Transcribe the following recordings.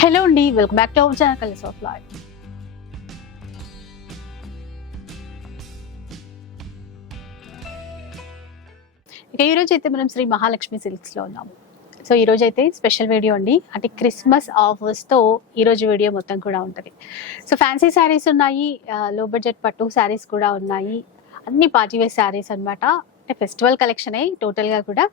Hello అండి welcome back to our channel colours of life ఇక ఈరోజు అయితే మనం శ్రీ మహాలక్ష్మి సిల్క్స్లో ఉన్నాము. సో ఈరోజు అయితే స్పెషల్ వీడియో అండి. అంటే క్రిస్మస్ ఆఫర్స్తో ఈరోజు వీడియో మొత్తం కూడా ఉంటుంది. సో ఫ్యాన్సీ శారీస్ ఉన్నాయి లో బడ్జెట్ పట్టు శారీస్ కూడా ఉన్నాయి. అన్ని పార్టీవేర్ శారీస్ అనమాట అంటే ఫెస్టివల్ కలెక్షనే టోటల్గా కూడా.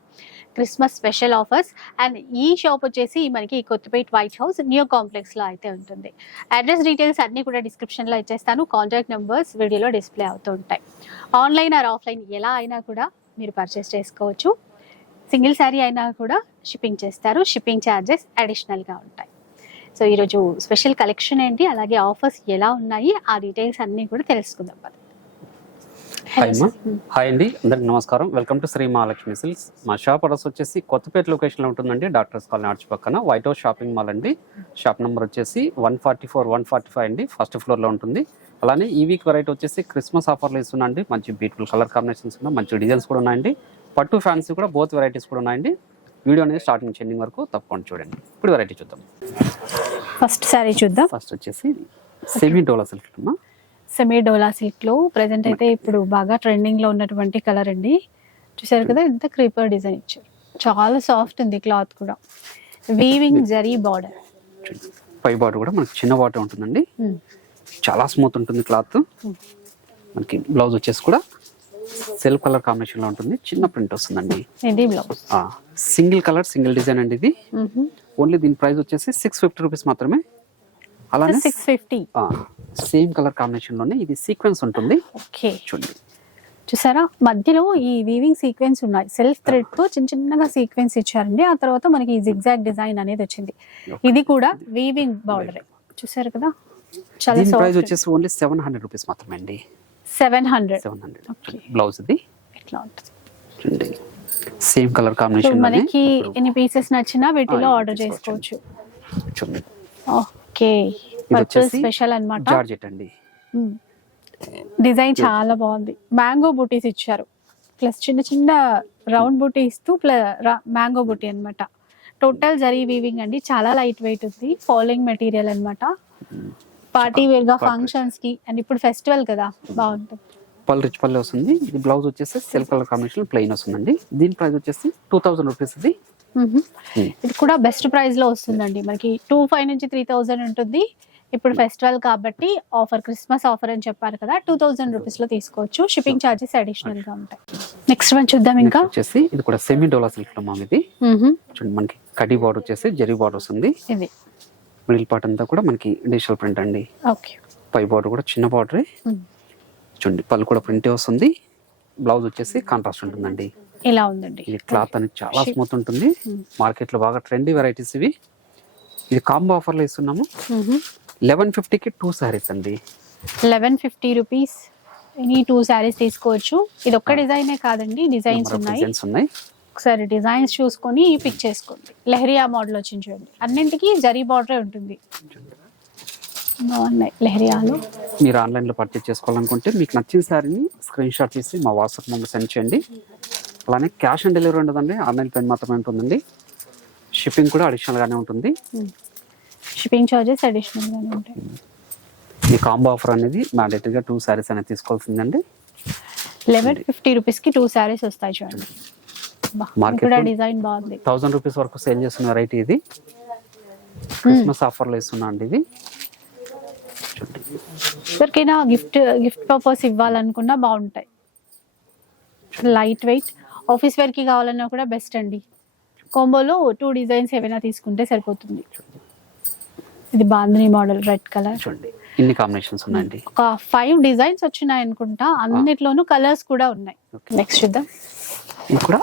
Christmas special offers. అండ్ ఈ షాప్ వచ్చేసి మనకి కొత్తపేట వైట్ హౌస్ న్యూ కాంప్లెక్స్లో అయితే ఉంటుంది. అడ్రస్ డీటెయిల్స్ అన్నీ కూడా డిస్క్రిప్షన్లో ఇచ్చేస్తాను. కాంటాక్ట్ నెంబర్స్ వీడియోలో డిస్ప్లే అవుతూ ఉంటాయి. ఆన్లైన్ ఆర్ ఆఫ్లైన్ ఎలా అయినా కూడా మీరు పర్చేస్ చేసుకోవచ్చు. సింగిల్ శారీ అయినా కూడా షిప్పింగ్ చేస్తారు. షిప్పింగ్ ఛార్జెస్ అడిషనల్గా ఉంటాయి. సో ఈరోజు స్పెషల్ కలెక్షన్ ఏంటి? అలాగే ఆఫర్స్ ఎలా ఉన్నాయి? ఆ డీటెయిల్స్ అన్నీ కూడా తెలుసుకుందాం పద. హాయ్ అండి అందరికి నమస్కారం. Welcome to Shri Mahalakshmi silks మా షాప్ అడ్రస్ వచ్చేసి కొత్తపేట లొకేషన్లో ఉంటుందండి. డాక్టర్స్ కాలనీ ఆర్చ్ పక్కన. వైట్ హౌస్ షాపింగ్ మాల్ అండి. షాప్ నెంబర్ వచ్చేసి one forty four one forty five అండి ఫస్ట్ ఫ్లోర్లో ఉంటుంది. అలానే ఈ వీక్ వెరైటీ వచ్చేసి క్రిస్మస్ ఆఫర్లు ఇస్తున్నాండి మంచి బ్యూటిఫుల్ కలర్ కాంబినేషన్స్ ఉన్నాయి మంచి డిజైన్స్ కూడా ఉన్నాయండి. పట్టు ఫ్యాన్సీ కూడా బోత్ వెరైటీస్ కూడా ఉన్నాయండి. వీడియో అనేది స్టార్టింగ్ నుంచి ఎండింగ్ వరకు తప్పకుండా చూడండి. ఇప్పుడు వెరైటీ చూద్దాం. ఫస్ట్ శారీ చూద్దాం. ఫస్ట్ వచ్చేసి సెమీ డోలా సిల్క్ అమ్మా. సెమీ డోలా సిల్క్లో ప్రెసెంట్ అయితే ఇప్పుడు బాగా ట్రెండింగ్లో ఉన్నటువంటి కలర్ అండి. చూసారు కదా ఎంత క్రీపర్ డిజైన్ ఇచ్చారు. చాలా సాఫ్ట్ ఉంది క్లాత్ కూడా. వీవింగ్ జరీ బార్డర్ పై బాటర్ కూడా మనకి చిన్న బాటర్ ఉంటుందండి. చాలా స్మూత్ ఉంటుంది క్లాత్ మనకి బ్లౌజ్ వచ్చేసి కూడా సెల్ఫ్ కలర్ కాంబినేషన్లో ఉంటుంది. చిన్న ప్రింట్ వస్తుందండి. ఇది blouse single colour single design అండి ఇది. ఓన్లీ దీని ప్రైస్ వచ్చేసి సిక్స్ ఫిఫ్టీ రూపీస్ మాత్రమే. అలానే సిక్స్ ఫిఫ్టీ సేమ్ కలర్ కాంబినేషన్లోనే ఇది సీక్వెన్స్ ఉంటుంది. ఓకే. చూడండి. చూసారా? మధ్యలో ఈ వీవింగ్ సీక్వెన్స్ ఉన్నాయి. సెల్ఫ్ థ్రెడ్తో చిన్న చిన్నగా సీక్వెన్స్ ఇచ్చారండి. ఆ తర్వాత మనకి ఈ జిగ్జాగ్ డిజైన్ అనేది వచ్చింది. ఇది కూడా వీవింగ్ బార్డర్ చూసారు కదా? చాలా ప్రైస్ వచ్చేసి ఓన్లీ సెవెన్ హండ్రెడ్ రూపీస్ మాత్రమే అండి. Seven hundred seven hundred. Blouse ఇది. ఎట్లా ఉంటుంది? చూడండి. సేమ్ కలర్ కాంబినేషన్ మనకి ఎన్ని పీసెస్ నచ్చినా వీటిలో ఆర్డర్. చేసుకోవచ్చు. ఓకే పర్పుల్ స్పెషల్ అన్నమాట. జార్జెట్ అండి. డిజైన్ చాలా బాగుంది. మ్యాంగో బూటీస్ ఇచ్చారు. ప్లస్ చిన్న చిన్న రౌండ్ బూటీ ఇస్తూ ప్లస్ మ్యాంగో బూటీ అన్నమాట. టోటల్ జరీ వీవింగ్ అండి. చాలా లైట్ వెయిట్ ఉంది. ఫాలోయింగ్ మెటీరియల్ అన్నమాట. పార్టీ వేర్గా. ఫంక్షన్స్కి. అండ్ ఇప్పుడు ఫెస్టివల్ కదా. బాగుంటుంది. పళ్ళు రిచ్ పళ్ళు వస్తుంది. ఇది బ్లౌజ్ వచ్చేసి సెల్ఫ్ కలర్ కాంబినేషన్ ప్లెయిన్ వస్తుందండి. దీని ప్రైస్ వచ్చేసి టూ థౌసండ్ రూపీస్ ఇది. Hmm. ఇది కూడా బెస్ట్ ప్రైస్లో వస్తుందండి. మనకి టూ ఫైవ్ నుంచి త్రీ థౌజండ్ ఉంటుంది. ఇప్పుడు ఫెస్టివల్ కాబట్టి ఆఫర్ క్రిస్మస్ ఆఫర్ అని చెప్పారు కదా టూ థౌజండ్ రూపీస్లో తీసుకోవచ్చు. షిప్పింగ్ ఛార్జెస్ అడిషనల్గా ఉంటాయి. నెక్స్ట్ వన్ చూద్దాం ఇంకా. వచ్చేసి ఇది కూడా సెమీ డోలా సిల్క్లో మామ్ ఇది. చూడండి మనకి కడి బార్డర్ వచ్చేసి జరీ బార్డర్ వస్తుంది. ఇది. మిడిల్ పార్ట్ అంతా కూడా మనకి డిజిటల్ ప్రింట్ అండి. ఓకే పై బార్డర్ కూడా చిన్న బార్డరే మ్మ్. చూడండి పళ్ళు కూడా ప్రింటే వస్తుంది. బ్లౌజ్ వచ్చేసి కాంట్రాస్ట్ ఉంటుందండి. ఇలా ఉందండి. ఇది క్లాత్ అనేది చాలా. స్మూత్ ఉంటుంది. మార్కెట్లో బాగా ట్రెండీ వెరైటీస్ ఇవి. ఇది కాంబో ఆఫర్లో ఇస్తున్నాము. లెవెన్ ఫిఫ్టీకి టూ సారీస్ అండి. Eleven fifty rupees. Any two sarees తీసుకోవచ్చు. ఇది ఒక్క డిజైనే కాదండి డిజైన్స్ ఉన్నాయి. ఉన్నాయి. ఒకసారి డిజైన్స్ చూసుకొని పిక్ చేసుకోండి. లెహరియా మోడల్ వచ్చింది చూడండి. అన్నింటికి జరీ బార్డర్ ఉంటుంది. బాగున్నాయి లెహరియాలో. మీరు ఆన్లైన్లో పర్చేస్ చేసుకోవాలనుకుంటే మీకు నచ్చిన శారీని స్క్రీన్ షాట్ చేసి మా వాట్సాప్ నెంబర్ సెండ్ చేయండి. అలానే క్యాష్ ఆన్ డెలివరీ ఉండదండి. ఆన్లైన్ పేమెంట్ మాత్రమే ఉంటుందండి. షిప్పింగ్ కూడా అడిషనల్గానే ఉంటుంది. షిప్పింగ్ చార్జెస్ అడిషనల్ గానే ఉంటాయి. ఈ కాంబో ఆఫర్ అనేది మ్యాండేటరీగా టూ శారీస్ అనేది తీసుకోవాల్సిందండి. లెవెన్ ఫిఫ్టీ రూపీస్కి టూ శారీస్ వస్తాయి చూడండి. లో- డిజైన్ బాగుంది. థౌజండ్ రూపీస్ వరకు సేల్ చేస్తున్న వెరైటీ ఇది. క్రిస్మస్ ఆఫర్లో ఇస్తున్నా అండి ఇది. ఎవరికైనా గిఫ్ట్ గిఫ్ట్ పర్పస్ ఇవ్వాలనుకున్నా బాగుంటాయి. లైట్ వెయిట్ ఆఫీస్ వేర్కి కావాలన్నా కూడా బెస్ట్ అండి. కాంబోలో టూ డిజైన్స్ ఏవైనా తీసుకుంటే సరిపోతుంది. ఇది బాంధనీ మోడల్ రెడ్ కలర్. చూడండి ఇన్ని కాంబినేషన్స్ ఉన్నాయండి. ఒక ఫైవ్ డిజైన్స్ వచ్చినాయి అనుకుంటా. అన్నిట్లోనూ కలర్స్ కూడా ఉన్నాయి. నెక్స్ట్ చూద్దాం. ఇది కూడా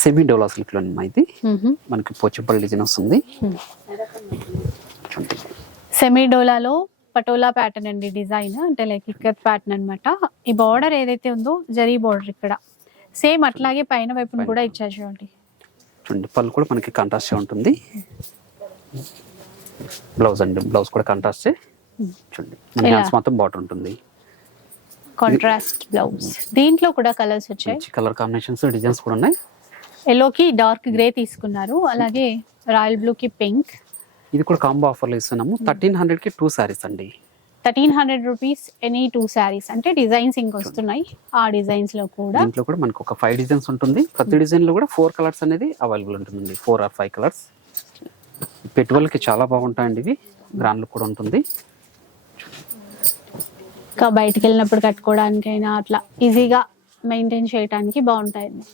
సెమీ డోలా సిల్క్లో అమ్మా ఇది. మనకి పోచంపల్లి డిజైన్ వస్తుంది. సెమీ డోలాలో పటోలా ప్యాటర్న్ అండి డిజైన్ అంటే లైక్ ఇక్కత్ ప్యాటర్న్ అన్నమాట. ఈ బార్డర్ ఏదైతే ఉందో జరీ బార్డర్ ఇక్కడ. సేమ్ అట్లాగే పైన వైపున కూడా ఇచ్చారు చూడండి. చూడండి పళ్ళు కూడా మనకి కాంట్రాస్ట్ ఉంటుంది. బ్లౌజ్ అండి. బ్లౌజ్ కూడా కాంట్రాస్ట్ చూడండి. మన. హ్యాండ్స్ మాత్రం బాటర్ ఉంటుంది. కాంట్రాస్ట్ బ్లౌజ్ దీంట్లో కూడా కలర్స్ వచ్చాయి? కలర్ కాంబినేషన్స్ డిజైన్స్ కూడా ఉన్నాయి. ఎల్లోకి డార్క్ గ్రే తీసుకున్నారు. అలాగే రాయల్ బ్లూ కి పింక్ ఇది కూడా కాంబో ఆఫర్లో ఇస్తున్నాము. థర్టీన్ హండ్రెడ్కి టూ సారీస్ అండి. Thirteen hundred rupees any two sarees అంటే డిజైన్స్ ఇంక వస్తున్నాయి. ఆ డిజైన్స్లో కూడా దీంట్లో కూడా మనకు ఒక ఫైవ్ డిజైన్స్ ఉంటుంది. ప్రతి డిజైన్లో కూడా ఫోర్ కలర్స్ అనేది అవైలబుల్ ఉంటుందండి. ఫోర్ ఆర్ ఫైవ్ కలర్స్ పెట్టుబడులకి చాలా బాగుంటాయండి ఇవి. గ్రాండ్ లుక్ కూడా ఉంటుంది. ఇంకా బయటికి వెళ్ళినప్పుడు కట్టుకోవడానికైనా అట్లా ఈజీగా మెయింటైన్ చేయడానికి బాగుంటాయండి.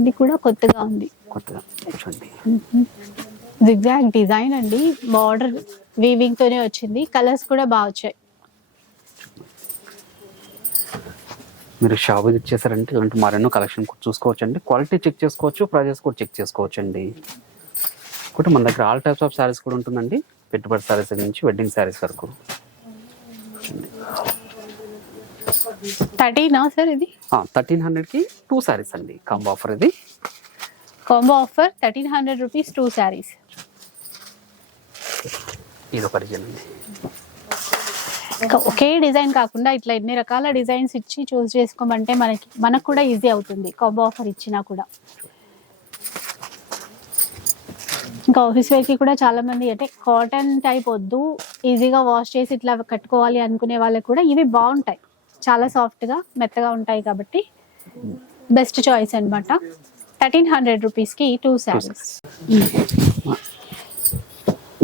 ఇది కూడా కొత్తగా ఉంది. కొత్తగా చూడండి. జిగ్జాగ్ డిజైన్ అండి. బార్డర్ వీవింగ్ తోనే వచ్చింది. కలర్స్ కూడా బాగా వచ్చాయి. మీరు షాప్ విజిట్ చేశారంటే ఇలాంటి మరెన్నో కలెక్షన్ చూసుకోవచ్చు అండి క్వాలిటీ చెక్ చేసుకోవచ్చు ప్రైజెస్ కూడా చెక్ చేసుకోవచ్చు అండి కూడా మన దగ్గర ఆల్ టైప్స్ ఆఫ్ శారీస్ కూడా ఉంటుందండి. పెట్టుబడి శారీస్ నుంచి వెడ్డింగ్ శారీస్ వరకు. థర్టీనా సార్ ఇది? థర్టీన్ హండ్రెడ్కి టూ శారీస్ అండి కాంబో ఆఫర్ ఇది. Combo offer thirteen hundred rupees two sarees ఇది ఒక డిజైన్ అండి. ఒకే డిజైన్ కాకుండా ఇట్లా ఎన్ని రకాల డిజైన్స్ ఇచ్చి చూస్ చేసుకోమంటే మనకి మనకు కూడా ఈజీ అవుతుంది కాంబో ఆఫర్ ఇచ్చినా కూడా. ఇంకా ఆఫీస్ వేర్కి కూడా చాలా మంది అంటే కాటన్ టైప్ వద్దు ఈజీగా వాష్ చేసి ఇట్లా కట్టుకోవాలి అనుకునే వాళ్ళకి కూడా ఇవి బాగుంటాయి. చాలా సాఫ్ట్గా మెత్తగా ఉంటాయి కాబట్టి బెస్ట్ చాయిస్ అన్నమాట. థర్టీన్ హండ్రెడ్ రూపీస్కి టూ శారీస్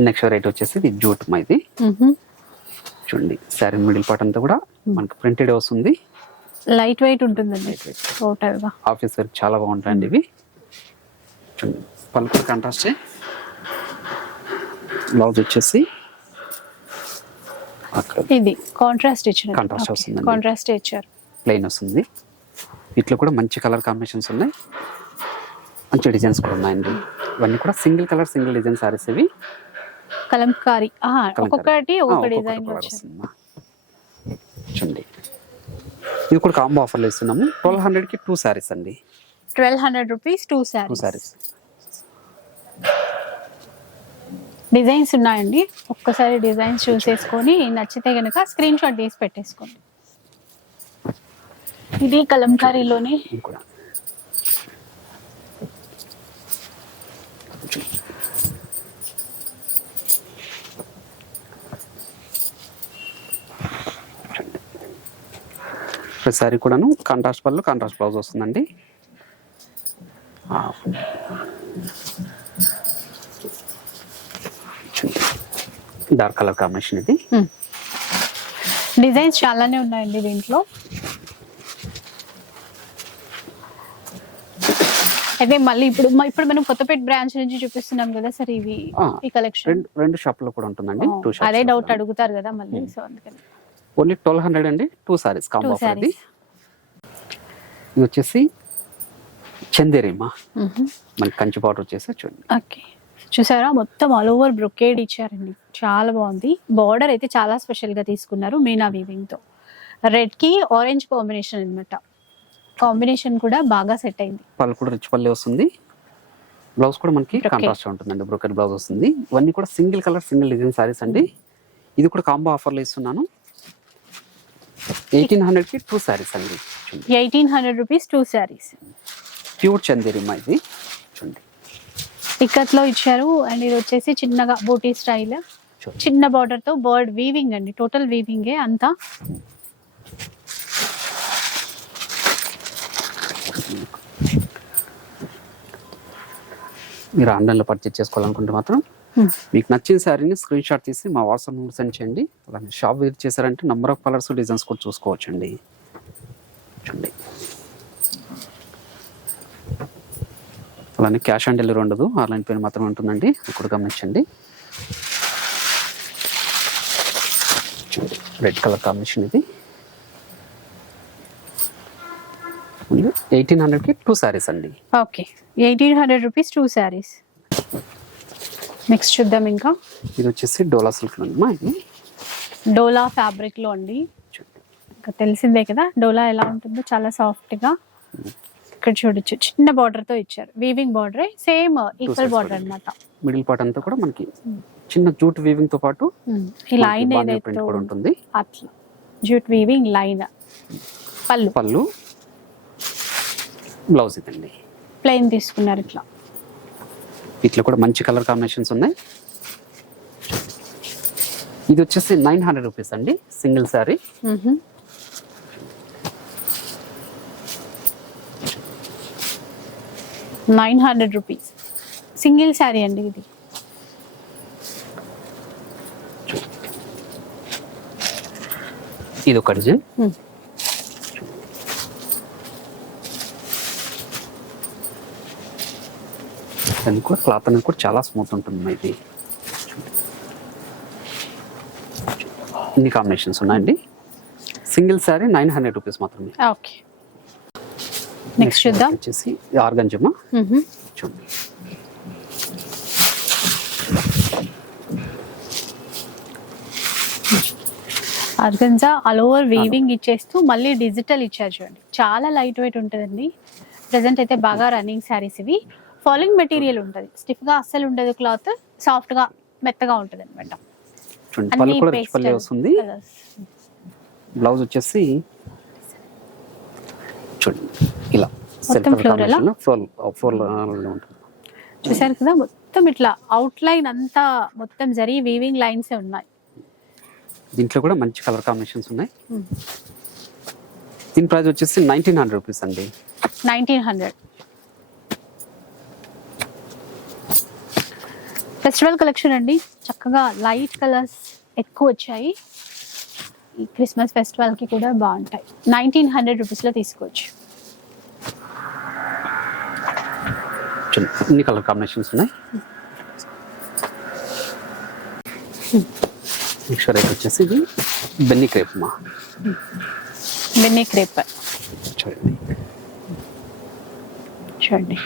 నెక్స్ట్ రేట్ వచ్చేసి ఇది జూట్ మా ఇది. చూడండి శారీ మిడిల్ పార్ట్ అంతా కూడా మనకి ప్రింటెడ్ వస్తుంది లైట్ వెయిట్ ఉంటుందండి. టోటల్గా ఆఫీస్ వర్క్ చాలా బాగుంటాయండి ఇవి. చూడండి. పలుకులు కాంట్రాస్ట్ బ్లౌజ్ వచ్చేసి ఇది కాంట్రాస్ట్ ఇచ్చిన Contrast వస్తుందండి. కాంట్రాస్ట్ ఇచ్చారు. ప్లెయిన్ వస్తుంది. వీటిలో కూడా మంచి కలర్ కాంబినేషన్స్ ఉన్నాయి. మంచి డిజైన్స్ కూడా ఉన్నాయండి. ఇవన్నీ కూడా single colour single design sarees ఇవి. కలంకారీ. ఒక్కొక్కటి ఒక్కొక్క డిజైన్. చూడండి. ఇది కూడా కాంబో ఆఫర్లో ఇస్తున్నాము. ట్వెల్వ్ హండ్రెడ్కి టూ సారీస్ అండి. Twelve hundred rupees two two sarees sarees designs ఉన్నాయండి. ఒక్కసారి డిజైన్స్ చూసేసుకొని నచ్చితే కనుక స్క్రీన్ షాట్ తీసి పెట్టేసుకోండి. ఇది కలంకారీలోనే. ఇది కూడాను కాంట్రాస్ట్ పళ్ళు కాంట్రాస్ట్ బ్లౌజ్ వస్తుందండి. చూడండి. డార్క్ కలర్ కాంబినేషన్ ఇది. డిజైన్స్ చాలానే ఉన్నాయండి దీంట్లో. అయితే మళ్ళీ ఇప్పుడు ఇప్పుడు మనం కొత్తపేట బ్రాంచ్ నుంచి చూపిస్తున్నాం కదా సార్ ఇవి ఈ కలెక్షన్ రెండు రెండు షాప్లో కూడా ఉంటుందండి. టూ అదే డౌట్ అడుగుతారు కదా మళ్ళీ సో అందుకని. ఓన్లీ ట్వెల్వ్ హండ్రెడ్ అండి. టూ సారీస్ కాంబో ఆఫర్ ఇది. ఇది వచ్చేసి చందేరిమా మనకి కంచి పౌడర్ వచ్చేసి చూడండి. ఓకే. చూసారా? మొత్తం ఆల్ ఓవర్ బ్రొకేడ్ ఇచ్చారండి. చాలా బాగుంది. బార్డర్ అయితే చాలా స్పెషల్గా తీసుకున్నారు మీనా వీవింగ్తో. రెడ్కి ఆరెంజ్ కాంబినేషన్ అన్నమాట. కాంబినేషన్ కూడా బాగా సెట్ అయింది. పళ్ళు కూడా రిచ్ పల్లె వస్తుంది. బ్లౌజ్ కూడా మనకి. కాంట్రాస్ట్ ఉంటుందండి. బ్రోకెట్ బ్లౌజ్ వస్తుంది. ఇవన్నీ కూడా single colour single design sarees అండి. ఇది కూడా కాంబో ఆఫర్లో ఇస్తున్నాను. ఎయిటీన్ హండ్రెడ్కి టూ సారీస్ అండి. Eighteen hundred rupees two sarees pure చందేరిమా ఇది. చూడండి ఇక్కత్లో ఇచ్చారు అండ్ ఇది వచ్చేసి చిన్నగా బూటీ స్టైల్. చిన్న బార్డర్తో బర్డ్ వీవింగ్ అండి. టోటల్ వీవింగే అంతా. మీరు ఆన్లైన్లో పర్చేజ్ చేసుకోవాలనుకుంటే మాత్రం Hmm. మీకు నచ్చిన శారీని స్క్రీన్ షాట్ తీసి మా వాట్సాప్ నెంబర్ సెండ్ చేయండి. అలాగే షాప్ విజిట్ చేశారంటే నంబర్ ఆఫ్ కలర్స్ డిజైన్స్ కూడా చూసుకోవచ్చండి. చూడండి. అలానే క్యాష్ ఆన్ డెలివరీ ఉండదు. ఆన్లైన్ పేరు మాత్రమే ఉంటుందండి. ఇప్పుడు గమనించండి. రెడ్ కలర్ కాంబినేషన్ ఇది. ఎయిటీన్ హండ్రెడ్కి టూ శారీస్ అండి. Okay. Eighteen hundred rupees two sarees. Next చూద్దాం ఇంకా. ఇది వచ్చేసి డోలా సిల్క్ అమ్మా ఇది. డోలా ఫ్యాబ్రిక్లో అండి ఇంకా తెలిసిందే కదా డోలా ఎలా ఉంటుందో చాలా సాఫ్ట్గా. ఇక్కడ చూడొచ్చు చిన్న బార్డర్తో ఇచ్చారు. Weaving border same equal border. అన్నమాట. మిడిల్ పార్ట్ అంతా కూడా మనకి చిన్న జూట్ వీవింగ్తో పాటు ఈ లైన్ ఏదైతే ఉంటుంది. అట్లా. జూట్ వీవింగ్ లైన్ పళ్ళు. పళ్ళు. బ్లౌజ్ ఇదండి. ప్లెయిన్ తీసుకున్నారు ఇట్లా. వీటిలో కూడా మంచి కలర్ కాంబినేషన్స్ ఉన్నాయి. ఇది వచ్చేసి నైన్ హండ్రెడ్ రూపీస్ అండి single sari nine hundred rupees. Single sari అండి ఇది. ఇది ఒక డిజైన్ Hmm. దానికి కూడా క్లాత్ అనేది కూడా చాలా స్మూత్ ఉంటుంది ఇది. ఇన్ని కాంబినేషన్స్ ఉన్నాయండి. Single sari nine hundred rupees మాత్రమే. ఓకే. నెక్స్ట్ చూద్దాం. వచ్చేసి ఆర్గంజమా. చూడండి. ఆర్గన్జా ఆల్ ఓవర్ వీవింగ్ ఇచ్చేస్తూ మళ్ళీ డిజిటల్ ఇచ్చారు చూడండి. చాలా లైట్ వెయిట్ ఉంటుందండి. ప్రజెంట్ అయితే బాగా రన్నింగ్ శారీస్ ఇవి. ఫాలోయింగ్ మెటీరియల్ ఉంటుంది. స్టిఫ్గా అస్సలు ఉండదు క్లాత్ సాఫ్ట్గా మెత్తగా ఉంటుంది అనమాట వస్తుంది. బ్లౌజ్ వచ్చేసి చూడండి. ఫ్లోర్ ఫ్లోర్ ఉంటుంది చూసారు కదా మొత్తం ఇట్లా అవుట్ లైన్ అంతా మొత్తం జరీ వీవింగ్ లైన్స్ ఉన్నాయి. దీంట్లో కూడా మంచి కలర్ కాంబినేషన్స్ ఉన్నాయి. దీని ప్రైస్ వచ్చేసి నైన్టీన్ హండ్రెడ్ రూపీస్ అండి. నైన్టీన్ హండ్రెడ్ ఫెస్టివల్ కలెక్షన్ అండి. చక్కగా లైట్ కలర్స్ ఎక్కువ వచ్చాయి. ఈ క్రిస్మస్ ఫెస్టివల్కి కూడా బాగుంటాయి. నైన్టీన్ హండ్రెడ్ రూపీస్లో తీసుకోవచ్చు. చూడండి ఇన్ని కలర్ కాంబినేషన్స్ ఉన్నాయి? నెక్స్ట్ రేట్ వచ్చేసి ఇది. బెన్నీ క్రేప్ మా. బెన్నీ క్రేప్ చూడండి. చూడండి.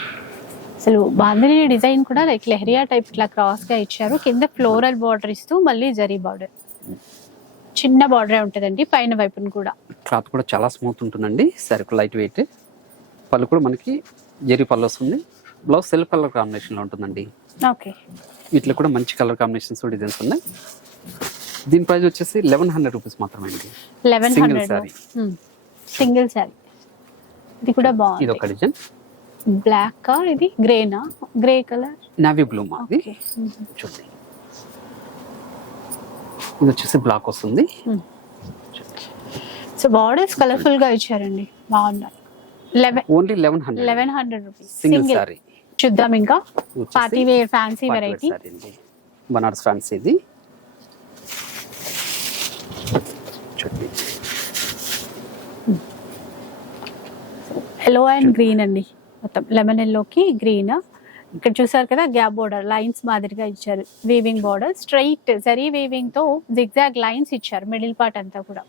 అసలు బాందిని డిజైన్ కూడా లైక్ లెహరియా టైప్ ఇట్లా క్రాస్గా ఇచ్చారు. కింద ఫ్లోరల్ బార్డర్ ఇస్తూ మళ్ళీ జరీ బార్డర్ చిన్న బార్డరే ఉంటుందండి పైన వైపున కూడా. క్లాత్ కూడా చాలా స్మూత్ ఉంటుందండి. సరుకు లైట్ వెయిట్ పళ్ళు కూడా మనకి జెరీ పళ్ళు వస్తుంది బ్లౌజ్ సెల్ఫ్ కలర్ కాంబినేషన్లో ఉంటుందండి. ఓకే. వీటిలో కూడా మంచి కలర్ కాంబినేషన్స్ డిజైన్స్ ఉన్నాయి. దీని ప్రైస్ వచ్చేసి లెవెన్ హండ్రెడ్ రూపీస్ మాత్రమే అండి eleven hundred saree. Single saree ఇది కూడా ఇది బాగుంది ఒక డిజైన్. బ్లాక్? ఇది గ్రేనా? Grey colour? నావీ బ్లూ మా ఇది చూడండి. ఇది వచ్చేసి బ్లాక్ వస్తుంది. సో బార్డర్స్ కలర్ఫుల్గా ఇచ్చారండి. బాగున్నాయి. Only eleven hundred. Eleven hundred rupees. Single single. Saree. చూద్దాం ఇంకా. Party wear fancy variety saree Banaras fancy ఇది. చూడండి. ఎల్లో అండ్ గ్రీన్ అండి. మొత్తం లెమన్ ఎల్లోకి గ్రీన్ ఇక్కడ చూసారు కదా గ్యాప్ బోర్డర్ లైన్స్ మాదిరిగా ఇచ్చారు. వీవింగ్ బోర్డర్ స్ట్రైట్ జరీ వీవింగ్తో జిగ్జాగ్ లైన్స్ ఇచ్చారు మిడిల్ పార్ట్ అంతా కూడా.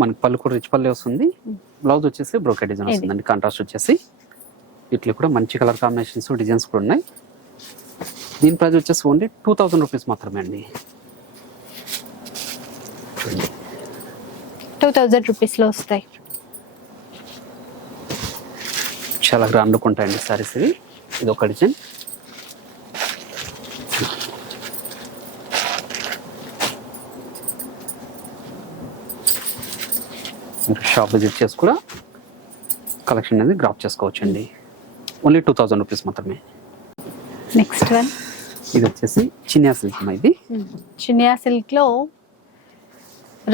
మనకి పళ్ళు కూడా రిచ్ పల్లె వస్తుంది. బ్లౌజ్ వచ్చేసి బ్రోకెట్ డిజైన్. వస్తుందండి. కాంట్రాస్ట్ వచ్చేసి. వీటిలో కూడా మంచి కలర్ కాంబినేషన్స్ డిజైన్స్ కూడా ఉన్నాయి. దీని ప్రైస్ వచ్చేసి ఓన్లీ టూ థౌసండ్ రూపీస్ మాత్రమే అండి. టూ థౌజండ్ రూపీస్లో వస్తాయి. చాలా గ్రాండ్ ఉంటాయండి సారీస్ ఇవి. ఇది ఒక డిజైన్. షాప్ విజిట్ చేసి కూడా కలెక్షన్ అనేది గ్రాప్ చేసుకోవచ్చు అండి ఓన్లీ టూ థౌజండ్ రూపీస్ మాత్రమే. నెక్స్ట్ వన్ ఇది వచ్చేసి చినియా సిల్క్ ఇది. చినియా సిల్క్లో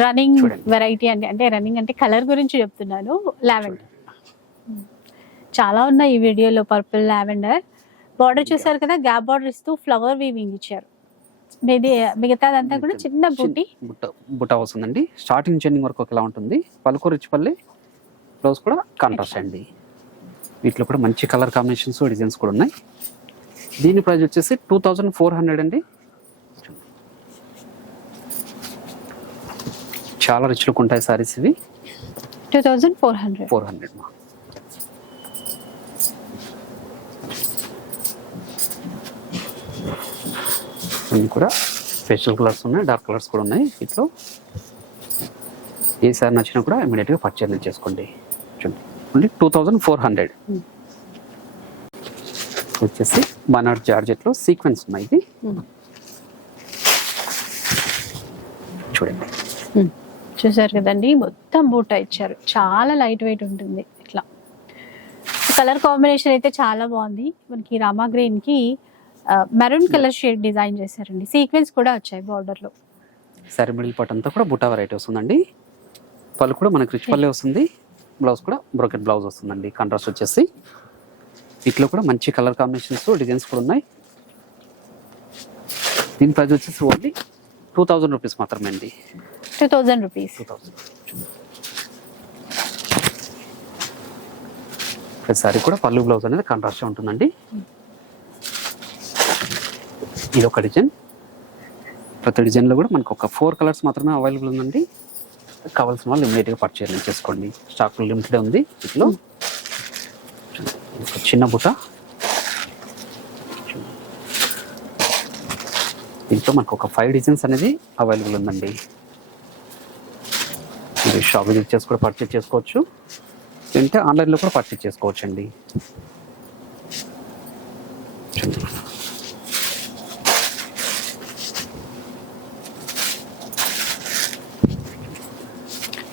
రన్నింగ్. వెరైటీ అండి అంటే రన్నింగ్ అంటే కలర్ గురించి చెప్తున్నాను. లావెండర్ చాలా ఉన్నాయి ఈ వీడియోలో పర్పుల్ లావెండర్ బార్డర్ చూసారు కదా గ్యాప్ బార్డర్ ఇస్తూ ఫ్లవర్ వీవింగ్ ఇచ్చారు. మిగతాదంతా కూడా చిన్న బుట్టి బుట్ట బుట్ట వస్తుందండి స్టార్టింగ్ చెండింగ్ వరకు ఒకలా ఉంటుంది. పలుకు రిచ్ పల్లి బ్లౌజ్ కూడా కాంట్రాస్ట్ అండి. వీటిలో కూడా మంచి కలర్ కాంబినేషన్స్ డిజైన్స్ కూడా ఉన్నాయి. దీని ప్రైస్ వచ్చేసి టూ థౌజండ్ ఫోర్ హండ్రెడ్ అండి. చాలా రిచ్ లుక్ ఉంటాయి సారీస్ ఇవి. Two thousand four hundred. Four hundred మా. ఇవి కూడా స్పెషల్ కలర్స్ ఉన్నాయి డార్క్ కలర్స్ కూడా ఉన్నాయి. వీటిలో ఏ సారీ నచ్చినా కూడా ఇమీడియట్గా పర్చేజ్ చేసుకోండి only two thousand four hundred వచ్చేసి బనార్ జార్జెట్లో సీక్వెన్స్ ఉన్నాయి ఇది. చూడండి. చూసారు కదండి? మొత్తం బూట ఇచ్చారు. చాలా లైట్ వెయిట్ ఉంటుంది ఇట్లా. కలర్ కాంబినేషన్ అయితే చాలా బాగుంది. మనకి రామా గ్రీన్కి మెరూన్ కలర్ షేడ్ డిజైన్ చేశారండి. సీక్వెన్స్ కూడా వచ్చాయి బార్డర్లో. శారీ మిడిల్ పార్ట్ అంతా కూడా బుటా వెరైటీ వస్తుందండి. పళ్ళు కూడా మనకి రిచ్ పల్లె వస్తుంది. బ్లౌజ్ కూడా బ్రోకెట్ బ్లౌజ్ వస్తుందండి. కాంట్రాస్ట్ వచ్చేసి. వీటిలో కూడా మంచి కలర్ కాంబినేషన్స్ డిజైన్స్ కూడా ఉన్నాయి. దీని ప్రైస్ వచ్చేసి ఓన్లీ టూ థౌజండ్ రూపీస్ మాత్రమే అండి. Two thousand rupees. ప్రతిసారి కూడా పళ్ళు బ్లౌజ్ అనేది కాంట్రాస్ట్ ఉంటుందండి. ఇది ఒక డిజైన్. ప్రతి డిజైన్లో కూడా మనకు ఒక ఫోర్ కలర్స్ మాత్రమే అవైలబుల్ ఉందండి. కావాల్సిన వాళ్ళు ఇమీడియట్గా పర్చేజ్ చేసుకోండి. స్టాక్ లిమిటెడ్ ఉంది. ఇట్లో చిన్న బుట్ట. దీంట్లో మనకు ఒక ఫైవ్ డిజైన్స్ అనేది అవైలబుల్ ఉందండి. మీరు షాప్ విజిట్ చేసి కూడా పర్చేజ్ చేసుకోవచ్చు. లేదంటే ఆన్లైన్లో కూడా పర్చేజ్ చేసుకోవచ్చు అండి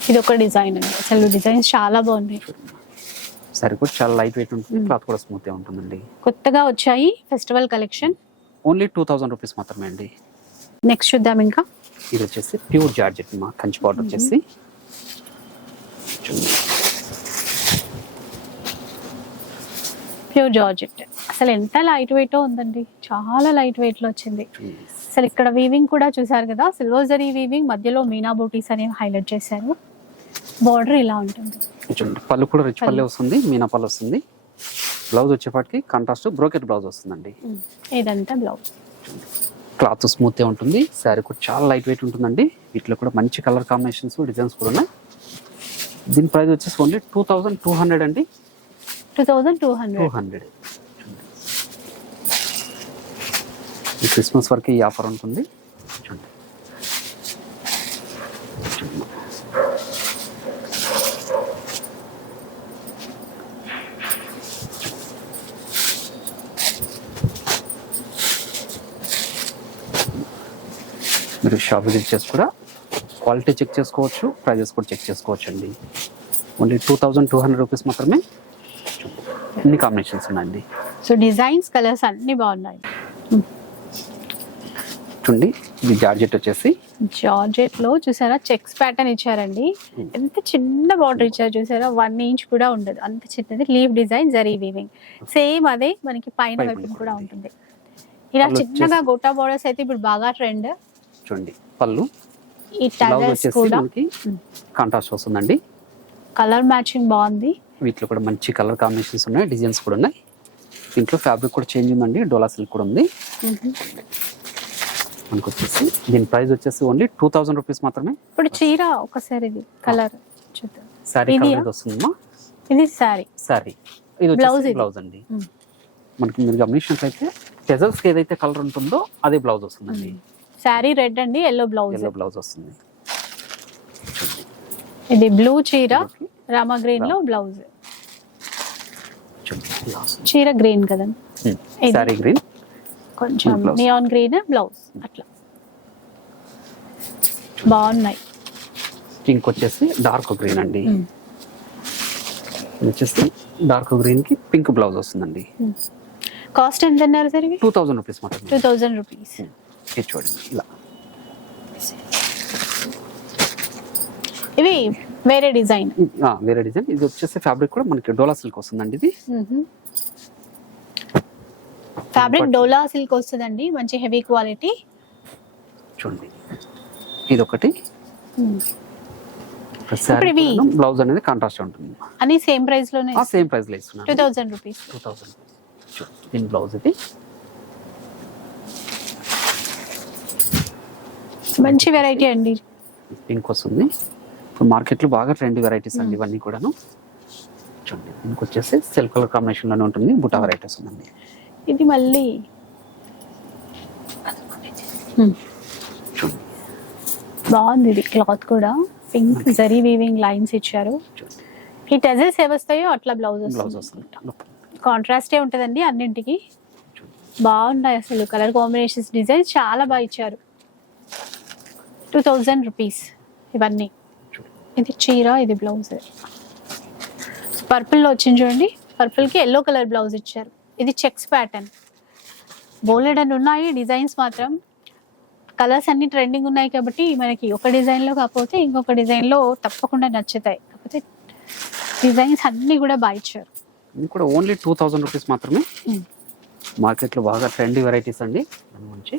ఇది ఒక డిజైన్ అండి. అసలు డిజైన్స్ చాలా బాగున్నాయి. సరే కూడా చాలా లైట్ వెయిట్ ఉంటుంది. క్లాత్ కూడా స్మూత్గా ఉంటుందండి. కొత్తగా వచ్చాయి festival collection only two thousand rupees మాత్రమే అండి. నెక్స్ట్ చూద్దాం ఇంకా. ఇది వచ్చేసి ప్యూర్ జార్జెట్ మా కంచి పౌడర్ వచ్చేసి. ప్యూర్ జార్జెట్ అసలు ఎంత లైట్ వెయిట్ ఉందండి. చాలా లైట్ వెయిట్లో వచ్చింది. అసలు ఇక్కడ వీవింగ్ కూడా చూసారు కదా? సిల్వర్ జరీ వీవింగ్ మధ్యలో మీనా బూటీస్ అనేవి హైలైట్ చేశారు. బార్డర్ ఇలా ఉంటుంది. చూడండి పళ్ళు కూడా రిచ్ పల్లె వస్తుంది మీనా పళ్ళు వస్తుంది. బ్లౌజ్ వచ్చేపాటికి కాంట్రాస్ట్ బ్రోకెట్ బ్లౌజ్ వస్తుందండి. ఇదంతా బ్లౌజ్ క్లాత్ స్మూత్గా ఉంటుంది శారీ కూడా చాలా లైట్ వెయిట్ ఉంటుందండి. వీటిలో కూడా మంచి కలర్ కాంబినేషన్స్ డిజైన్స్ కూడా ఉన్నాయి. దీని ప్రైస్ వచ్చేసి only two thousand two hundred అండి. Two thousand two two hundred hundred ఈ క్రిస్మస్ వరకు ఈ ఆఫర్ ఉంటుంది చూడండి చూడండి. మీరు షాప్ విజిట్ చేసి కూడా క్వాలిటీ చెక్ చేసుకోవచ్చు ప్రైజెస్ కూడా చెక్ చేసుకోవచ్చు అండి only two thousand two hundred rupees మాత్రమే ఇన్ని కాంబినేషన్స్ ఉన్నాయండి. సో డిజైన్స్ కలర్స్ అన్ని బాగున్నాయి. చూడండి ఇది జార్జెట్ వచ్చేసి జార్జెట్లో చూసారా? చెక్స్ ప్యాటర్న్ ఇచ్చారండి. ఎంత చిన్న బార్డర్ ఇచ్చారు చూసారా? వన్ ఇంచ్ కూడా ఉండదు. అంత చిన్నది. Leaf design zari weaving same అదే మనకి పైన వైపు కూడా. ఉంటుంది. ఇలా చిన్నగా గోటా బార్డర్స్ అయితే ఇప్పుడు బాగా ట్రెండ్ చూడండి పళ్ళు. బ్లౌజ్ వచ్చేసి మనకి కాంట్రాస్ట్ వస్తుందండి. కలర్ మ్యాచింగ్ బాగుంది. వీటిలో కూడా మంచి కలర్ కాంబినేషన్స్ ఉన్నాయి డిజైన్స్ కూడా ఉన్నాయి. దీంట్లో ఫ్యాబ్రిక్ కూడా చేంజ్ ఉందండి డోలా సిల్క్ కూడా ఉంది. మనకు వచ్చేసి దీని ప్రైస్ వచ్చేసి ఓన్లీ టూ థౌసండ్ రూపీస్ మాత్రమే. ఇప్పుడు చీర ఒకసారి ఇది కలర్ ఇదియా? కలర్ వస్తుందమ్మా. ఇది సారీ ఇది వచ్చేసి ఇది. బ్లౌజ్ అండి. మనకి మీరు గమనించినట్లయితే టెజల్స్కి ఏదైతే కలర్ ఉంటుందో అదే బ్లౌజ్ వస్తుందండి. శారీ రెడ్ అండి ఎల్లో బ్లౌజ్ ఎల్లో బ్లౌజ్ వస్తుంది. ఇది బ్లూ చీర రామా గ్రీన్లో బ్లౌజ్. చీర గ్రీన్ కదండి ఇది. శారీ గ్రీన్ కొంచెం. నియాన్ గ్రీన్ బ్లౌజ్ అట్లా. బాగున్నాయి. పింక్ వచ్చేసి డార్క్ గ్రీన్ అండి. Hmm. వచ్చేసి డార్క్ గ్రీన్కి పింక్ బ్లౌజ్ వస్తుందండి. కాస్ట్ ఎంత అన్నారు సార్ టూ థౌజండ్ రూపీస్ మాత్రమే. టూ థౌజండ్ రూపీస్ ఇది చూడండి ఇలా. ఇవి వేరే డిజైన్. వేరే డిజైన్. ఇది వచ్చేసి ఫ్యాబ్రిక్ కూడా మనకి డోలా సిల్క్ వస్తుందండి ఇది. ఫ్యాబ్రిక్ డోలా సిల్క్ వస్తుందండి మంచి హెవీ క్వాలిటీ. చూడండి. ఇది ఒకటి బ్లౌజ్ అనేది కాంట్రాస్ట్ ఉంటుంది. అని సేమ్ ప్రైస్లోనే సేమ్ ప్రైస్లో టూ ఇస్తున్నాను థౌజండ్ రూపీస్. టూ థౌసండ్ దీని బ్లౌజ్ ఇది. మంచి వెరైటీ అండి. పింక్ వస్తుంది ఇప్పుడు మార్కెట్లో బాగా ట్రెండ్ వెరైటీస్ అండి ఇవన్నీ కూడాను. చూడండి దీనికి వచ్చేసి సెల్ఫ్ కలర్ కాంబినేషన్లోనే ఉంటుంది బుటా వెరైటీస్ ఉందండి. ఇది మళ్ళీ. చూడండి. బాగుంది ఇది క్లాత్ కూడా. పింక్ జరీ వీవింగ్ లైన్స్ ఇచ్చారు. ఈ టెజల్స్ ఏవస్తాయో అట్లా బ్లౌజ్ బ్లౌజ్ వస్తుంది వస్తుంది కాంట్రాస్టే ఉంటుందండి అన్నింటికి. బాగున్నాయి అసలు. కలర్ కాంబినేషన్స్ డిజైన్స్ చాలా బాగా ఇచ్చారు. టూ థౌజండ్ రూపీస్ ఇవన్నీ. ఇది చీర ఇది బ్లౌజ్ పర్పుల్లో వచ్చింది చూడండి. పర్పుల్కి ఎల్లో కలర్ బ్లౌజ్ ఇచ్చారు. ఇది చెక్స్ ప్యాటర్న్ బోలెడ్ అని ఉన్నాయి డిజైన్స్ మాత్రం. కలర్స్ అన్ని ట్రెండింగ్ ఉన్నాయి కాబట్టి మనకి ఒక డిజైన్లో కాకపోతే ఇంకొక డిజైన్లో తప్పకుండా నచ్చుతాయి. కాకపోతే డిజైన్స్ అన్ని కూడా బాగా ఇచ్చారు. ఇది కూడా ఓన్లీ టూ థౌజండ్ రూపీస్ మాత్రమే. మార్కెట్లో బాగా ట్రెండీ వెరైటీస్ అండి. దాని గురించి.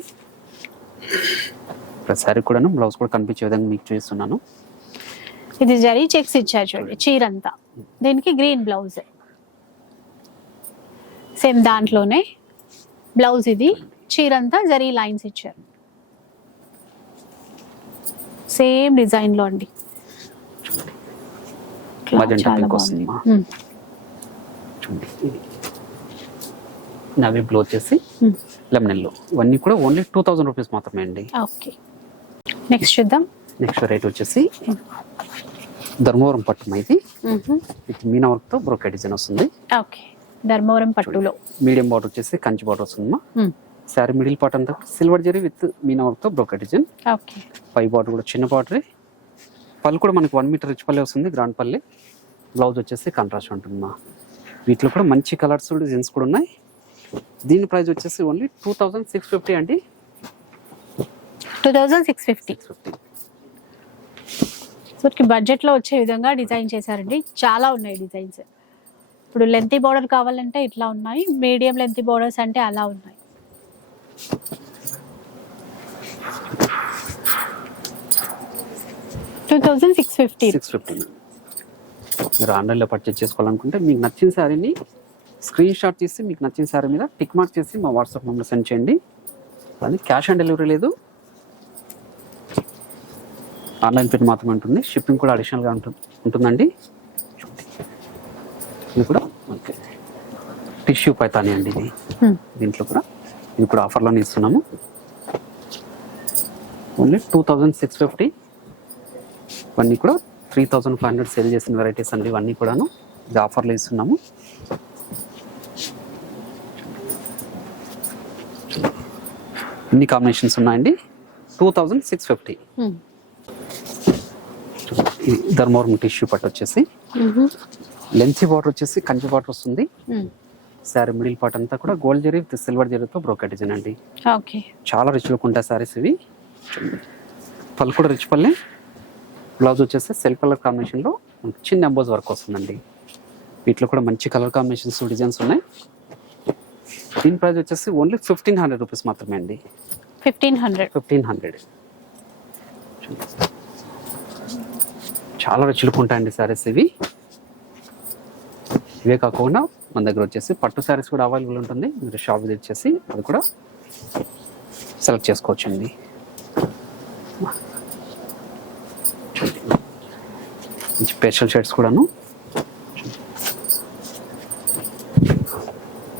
ప్రతిసారి కూడాను బ్లౌజ్ కూడా కనిపించే విధంగా మీకు చూస్తున్నాను ఇది జరీ చెక్స్ ఇచ్చారు చూడండి చీర అంతా దీనికి గ్రీన్ బ్లౌజ్ సేమ్ దాంట్లోనే బ్లౌజ్ ఇది చీర అంతా జరీ లైన్స్ ఇచ్చారు. సేమ్ డిజైన్లో అండి. నవీ బ్లూ వచ్చేసి ఉమ్, లెమన్ ఎల్లో ఇవన్నీ కూడా ఓన్లీ టూ థౌజండ్ రూపీస్ మాత్రమే అండి. ఓకే నెక్స్ట్ చూద్దాం. నెక్స్ట్ రేట్ వచ్చేసి ధర్మవరం పట్టు ఇది. విత్ మీనా వర్క్తో బ్రోకెట్ డిజైన్ వస్తుంది. ఓకే. ధర్మవరం పట్టులో. మీడియం బార్డర్ వచ్చేసి కంచి బార్డర్ వస్తుందమ్మా. శారీ మిడిల్ పార్ట్ అంతా సిల్వర్ జరీ విత్ మీనా వర్క్తో బ్రోకెట్ డిజైన్. ఓకే. పై బార్డర్ కూడా చిన్న బార్డరే. పళ్ళు కూడా మనకి వన్ మీటర్ రిచ్ పల్లె వస్తుంది గ్రాండ్ పల్లె బ్లౌజ్ వచ్చేసి కాంట్రాస్ట్ ఉంటుందమ్మా. వీటిలో కూడా మంచి కలర్స్ డిజైన్స్ కూడా ఉన్నాయి. దీని ప్రైస్ వచ్చేసి only two thousand six fifty అండి. Two thousand six fifty. Six so వచ్చే విధంగా డిజైన్ చేశారండి. చాలా ఉన్నాయి డిజైన్స్ ఇప్పుడు లెంత్ బోర్డర్ కావాలంటే ఇట్లా ఉన్నాయి. మీడియం లెంత్ బార్డర్స్ అంటే అలా ఉన్నాయి. Two thousand six fifty. Six fifty. మీరు ఆన్లైన్లో పర్చేస్ చేసుకోవాలనుకుంటే మీకు నచ్చిన శారీని స్క్రీన్ షాట్ తీసి మీకు నచ్చిన శారీ మీద టిక్ మార్క్ చేసి మా వాట్సాప్ నెంబర్ సెండ్ చేయండి. అది క్యాష్ ఆన్ డెలివరీ లేదు. ఆన్లైన్ పేమెంట్ మాత్రమే ఉంటుంది. షిప్పింగ్ కూడా అడిషనల్గా ఉంటుంది ఉంటుందండి. ఇది కూడా ఓకే. టిష్యూ పైతాని అండి ఇది. దీంట్లో కూడా ఇది కూడా ఆఫర్లోనే ఇస్తున్నాము. Only two thousand six fifty. ఇవన్నీ కూడా three thousand five hundred sale చేసిన వెరైటీస్ అండి ఇవన్నీ కూడాను. ఇది ఆఫర్లో ఇస్తున్నాము. ఇన్ని కాంబినేషన్స్ ఉన్నాయండి. Two thousand six fifty. Dharmavaram tissue పట్టు వచ్చేసి. లెంతీ బార్డర్ వచ్చేసి కంచి బార్డర్ వస్తుంది. శారీ మిడిల్ పార్ట్ అంతా కూడా గోల్డ్ జరీ విత్ సిల్వర్ జరీతో బ్రోకెట్ డిజైన్ అండి. ఓకే. చాలా రిచ్ లుక్ ఉంటాయి సారీస్ ఇవి. పళ్ళు కూడా రిచ్ పల్లె బ్లౌజ్ వచ్చేసి సెల్ఫ్ కలర్ కాంబినేషన్లో చిన్న ఎంబోజ్ వర్క్ వస్తుందండి. వీటిలో కూడా మంచి కలర్ కాంబినేషన్స్ డిజైన్స్ ఉన్నాయి. దీని ప్రైస్ వచ్చేసి ఓన్లీ ఫిఫ్టీన్ హండ్రెడ్ రూపీస్ మాత్రమే అండి. ఫిఫ్టీన్ హండ్రెడ్ ఫిఫ్టీన్ హండ్రెడ్ చాలా రుచులకు ఉంటాయండి సారీస్ ఇవి. ఇవే కాకుండా మన దగ్గర వచ్చేసి పట్టు సారీస్ కూడా అవైలబుల్ ఉంటుంది. మీరు షాప్ విజిట్ చేసి అది కూడా సెలెక్ట్ చేసుకోవచ్చండి. మంచి స్పెషల్ షర్ట్స్ కూడాను.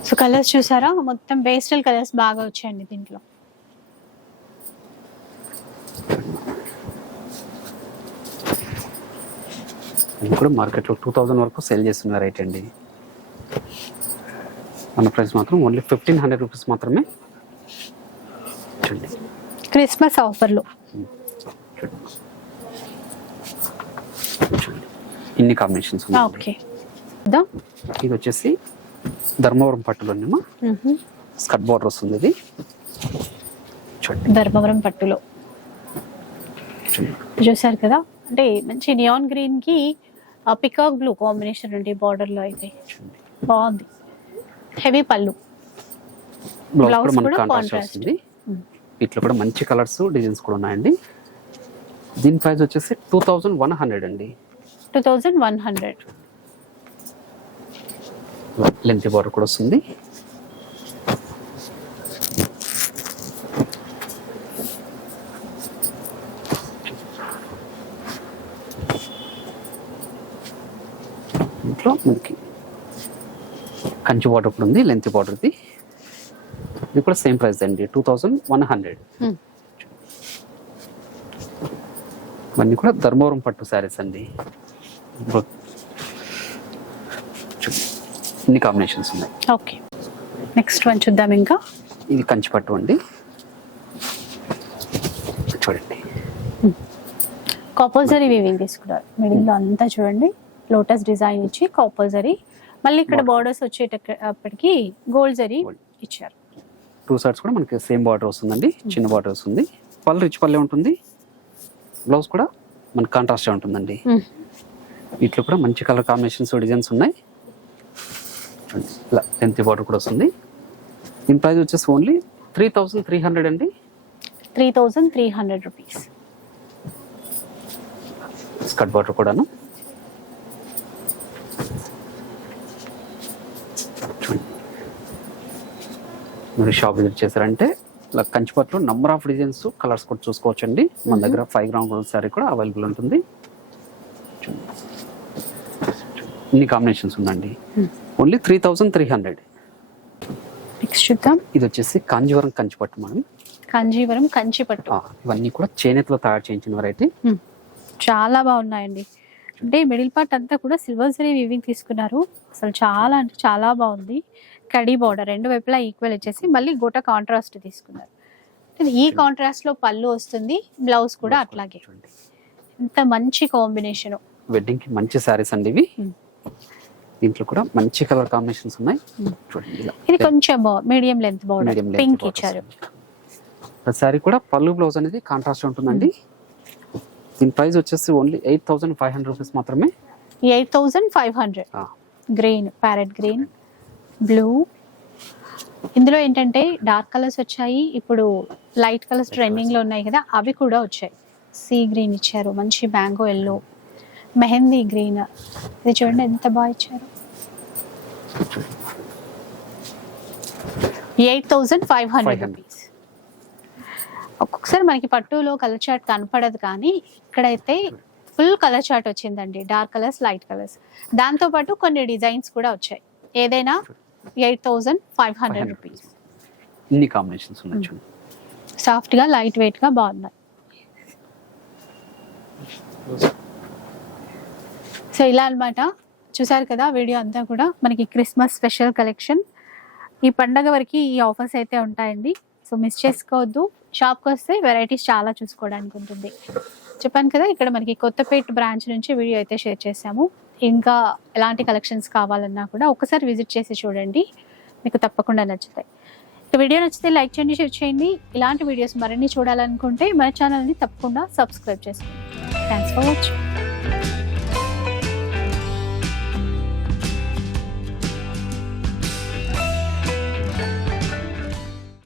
సో కలర్స్ చూసారా? మొత్తం పేస్టల్ కలర్స్ బాగా వచ్చాయండి దీంట్లో. ఇది కూడా మార్కెట్లో టూ థౌజండ్ వరకు సేల్ చేస్తున్న వెరైటీ అండి. మన ప్రైస్ మాత్రం ఓన్లీ ఫిఫ్టీన్ హండ్రెడ్ రూపీస్ మాత్రమే చూడండి. క్రిస్మస్ ఆఫర్లో. ఇన్ని కాంబినేషన్స్ ఓకే ఇది వచ్చేసి ధర్మవరం పట్టులోనేమో స్కట్ బార్డర్ వస్తుంది ఇది. చూడండి. ధర్మవరం పట్టులో. చూసారు కదా? అంటే మంచి నియాన్ గ్రీన్కి పికాక్ బ్లూ కాంబినేషన్ అండి బార్డర్లో అయితే బాగుంది. హెవీ పళ్ళు. బ్లౌజ్ కూడా కాంట్రాస్ట్. వస్తుంది. వీటిలో కూడా మంచి కలర్స్ డిజైన్స్ కూడా ఉన్నాయండి. దీని ప్రైస్ వచ్చేసి టూ థౌజండ్ వన్ హండ్రెడ్ అండి. Two thousand one hundred length border కూడా వస్తుంది. ఇంట్లో మనకి కంచి బార్డర్ కూడా ఉంది లెంత్ బార్డర్ది ఇది కూడా సేమ్ ప్రైస్ అండి టూ థౌజండ్ వన్ హండ్రెడ్ ఇవన్నీ కూడా ధర్మవరం పట్టు శారీస్ అండి. ఇన్ని కాంబినేషన్స్ ఉన్నాయి. ఓకే నెక్స్ట్ వన్ చూద్దాం ఇంకా. ఇది కంచి పట్టు అండి. చూడండి. కాపోజరీ వీవింగ్ తీసుకున్నారు? మిడిల్లో అంతా చూడండి. లోటస్ డిజైన్ ఇచ్చి కాపోజరీ మళ్ళీ ఇక్కడ బార్డర్స్ వచ్చేటప్పటికి గోల్డ్ జరీ ఇచ్చారు. టూ సైడ్స్ కూడా మనకి సేమ్ బార్డర్ వస్తుందండి. చిన్న బార్డర్ వస్తుంది. పళ్ళు రిచ్ పల్లె ఉంటుంది. బ్లౌజ్ కూడా మనకి కాంట్రాస్ట్ ఉంటుందండి. మ్మ్. వీటిలో కూడా మంచి కలర్ కాంబినేషన్స్ డిజైన్స్ ఉన్నాయి. ఇలా టెన్త్ బార్డర్ కూడా వస్తుంది. దీని ప్రైస్ వచ్చేసి only three thousand three hundred అండి. Three thousand three hundred rupees skirt border కూడాను. మీరు షాప్ విజిట్ చేశారంటే ఇలా కంచిపట్లో నంబర్ ఆఫ్ డిజైన్స్ కలర్స్ కూడా చూసుకోవచ్చండి. మన దగ్గర ఫైవ్ గ్రామ్ గోల్డ్ శారీ కూడా అవైలబుల్ ఉంటుంది. ఇన్ని కాంబినేషన్స్ ఉందండి. Only three thousand three hundred next చూద్దాం. ఇది వచ్చేసి కాంజీవరం కంచిపట్టు మేడం కంజీవరం కంచిపట్టు. ఇవన్నీ కూడా చేనేతలో తయారు చేయించిన వెరైటీ. చాలా బాగున్నాయండి. అంటే మిడిల్ పార్ట్ అంతా కూడా సిల్వర్ జరీ వీవింగ్ తీసుకున్నారు. అసలు చాలా అంటే చాలా బాగుంది. కడీ బార్డర్ రెండు వైపులా ఈక్వల్ వచ్చేసి మళ్ళీ గోట కాంట్రాస్ట్ తీసుకున్నారు. ఈ కాంట్రాస్ట్లో పళ్ళు వస్తుంది బ్లౌజ్ కూడా అట్లాగే. ఎంత మంచి కాంబినేషన్ వెడ్డింగ్కి మంచి శారీస్ అండి ఇవి. మ్మ్. దీంట్లో కూడా మంచి కలర్ కాంబినేషన్స్ ఉన్నాయి. మ్మ్. చూడండి ఇది కొంచెం మీడియం లెంత్ బార్డర్ పింక్ ఇచ్చారు. శారీ కూడా పళ్ళు బ్లౌజ్ అనేది కాంట్రాస్ట్ ఉంటుందండి. దీని ప్రైస్ వచ్చేసి only eight thousand five hundred rupees మాత్రమే. Eight thousand five hundred green parrot green blue. ఇందులో ఏంటంటే డార్క్ కలర్స్ వచ్చాయి. ఇప్పుడు లైట్ కలర్స్ ట్రెండింగ్లో ఉన్నాయి కదా అవి కూడా వచ్చాయి. సీ గ్రీన్ ఇచ్చారు మంచి మ్యాంగో ఎల్లో. మెహందీ గ్రీన్. ఇది చూడండి ఎంత బాగా ఇచ్చారు. Eight thousand five hundred 500. Rupees. ఒక్కొక్కసారి మనకి పట్టులో కలర్ చార్ట్ కనపడదు కానీ ఇక్కడైతే ఫుల్ కలర్ చార్ట్ వచ్చిందండి. Dark colours light colours. దాంతో పాటు కొన్ని డిజైన్స్ కూడా వచ్చాయి. ఏదైనా eight thousand five hundred 500 rupees. ఇన్ని కాంబినేషన్స్ ఉన్నాయి చూడండి సాఫ్ట్గా లైట్ వెయిట్గా బాగున్నాయి. సో ఇలా అన్నమాట. చూసారు కదా వీడియో అంతా కూడా? మనకి క్రిస్మస్ స్పెషల్ కలెక్షన్. ఈ పండగ వరకు ఈ ఆఫర్స్ అయితే ఉంటాయండి. సో మిస్ చేసుకోవద్దు. షాప్కి వస్తే వెరైటీస్ చాలా చూసుకోవడానికి ఉంటుంది. చెప్పాను కదా ఇక్కడ మనకి కొత్తపేట బ్రాంచ్ నుంచి వీడియో అయితే షేర్ చేశాము. ఇంకా ఎలాంటి కలెక్షన్స్ కావాలన్నా కూడా ఒకసారి విజిట్ చేసి చూడండి. మీకు తప్పకుండా నచ్చుతాయి. ఇక వీడియో నచ్చితే లైక్ చేయండి షేర్ చేయండి. ఇలాంటి వీడియోస్ మరిన్ని చూడాలనుకుంటే మన ఛానల్ని తప్పకుండా సబ్స్క్రైబ్ చేసుకోండి. Thanks for watching